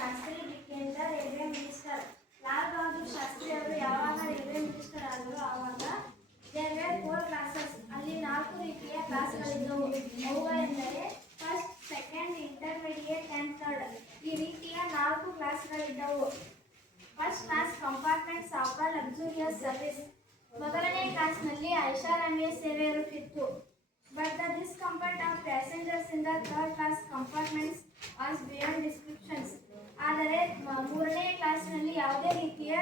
Shastri became the railway minister. Lal Bahadur Shastri ಅವರು ಯಾವಾಗ railway minister ಆದರು ಆವಾಗ there were 4 classes. ಅಲ್ಲಿ 4 ರೀತಿಯ ಕ್ಲಾಸ್ಗಳಿದ್ದವು. ಅವುಗಳೆಂದರೆ first, second, intermediate and third. ಈ ರೀತಿಯ 4 ಕ್ಲಾಸ್ಗಳಿದ್ದವು. First class compartment of luxurious service. ಮೊದಲನೇ ಕ್ಲಾಸ್ನಲ್ಲಿ ಐಷಾರಾಮಿಯ ಸೇವೆ ಇರುತ್ತಿತ್ತು. But the discomfort of passengers in the third class compartments was beyond descriptions. ಆದರೆ 3ನೇ ಕ್ಲಾಸ್ನಲ್ಲಿ ಯಾವುದೇ ರೀತಿಯ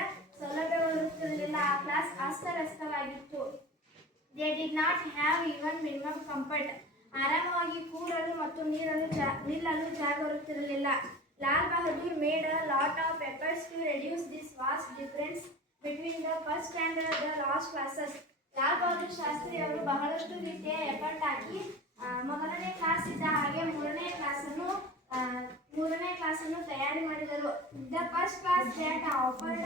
ಸೌಲಭ್ಯಗಳಿರುತ್ತಿರಲಿಲ್ಲ. ಆ class ಅಸ್ತವ್ಯಸ್ತವಾಗಿತ್ತು. They did not have even minimum comfort. ಆರಾಮವಾಗಿ ಕೂರಲು ಮತ್ತು ನಿಲ್ಲಲು ಜಾಗ ಇರುತ್ತಿರಲಿಲ್ಲ. Lal Bahadur made a lot of efforts to reduce this vast difference between the first and the last classes. Lal Bahadur Shastri ಅವರು ಬಹಳಷ್ಟು ರೀತಿಯ ಎಫರ್ಟ್ ಹಾಕಿ ಮೊದಲನೇ ಕ್ಲಾಸ್ ಇದ್ದ ಹಾಗೆ ಮೂರನೇ ಕ್ಲಾಸನ್ನು ತಯಾರಿ ಮಾಡಿದರು. The first class that offered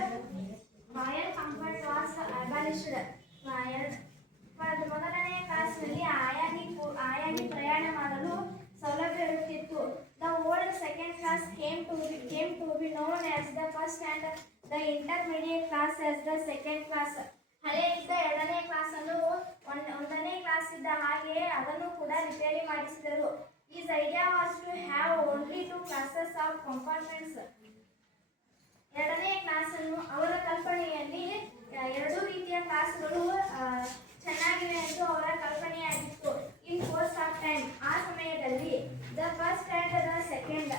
royal comfort was abolished. ಮೊದಲನೇ ಕ್ಲಾಸ್ನಲ್ಲಿ ಆಯಾಗಿ ಪ್ರಯಾಣ ಮಾಡಲು ಸೌಲಭ್ಯ ಇರುತ್ತಿತ್ತು. The old second class came to be known as the first and the intermediate class as the second class. ಹಳೆ ಇದ್ದ 2ನೇ ಕ್ಲಾಸ್ ಅನ್ನು 1ನೇ ಕ್ಲಾಸ್ ಇದ್ದ ಹಾಗೆ ಅದನ್ನು ಕೂಡ repair ಮಾಡಿಸಿದರು. His idea was to have only 2 classes of compartments. 2ನೇ class ಅನ್ನು ಅವರ ಕಲ್ಪನೆಯಲ್ಲಿ 2 ರೀತಿಯ ಕ್ಲಾಸ್ಗಳು ಚೆನ್ನಾಗಿವೆ ಎಂದು ಅವರ ಕಲ್ಪನೆಯಾಗಿತ್ತು. ಇನ್ ಕೋರ್ಸ್ ಆಫ್ ಟೈಮ್, ಆ ಸಮಯದಲ್ಲಿ the first and the second,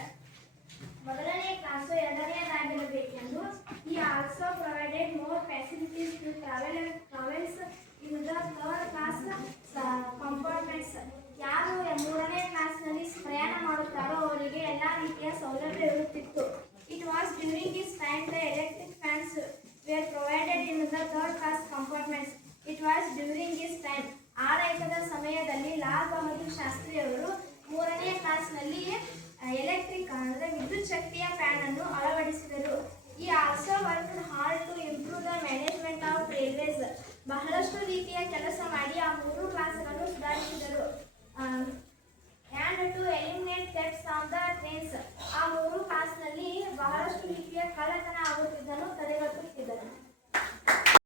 ಮೊದಲನೇ class 2ನೇದಾಗಿರಬೇಕೆಂದು he also provided more facilities to travels in the third class compartments. ಯಾರು 3ನೇ ಕ್ಲಾಸ್ನಲ್ಲಿ ಪ್ರಯಾಣ ಮಾಡುತ್ತಾರೋ ಅವರಿಗೆ ಎಲ್ಲ ರೀತಿಯ ಸೌಲಭ್ಯ ಇರುತ್ತಿತ್ತು. It was during this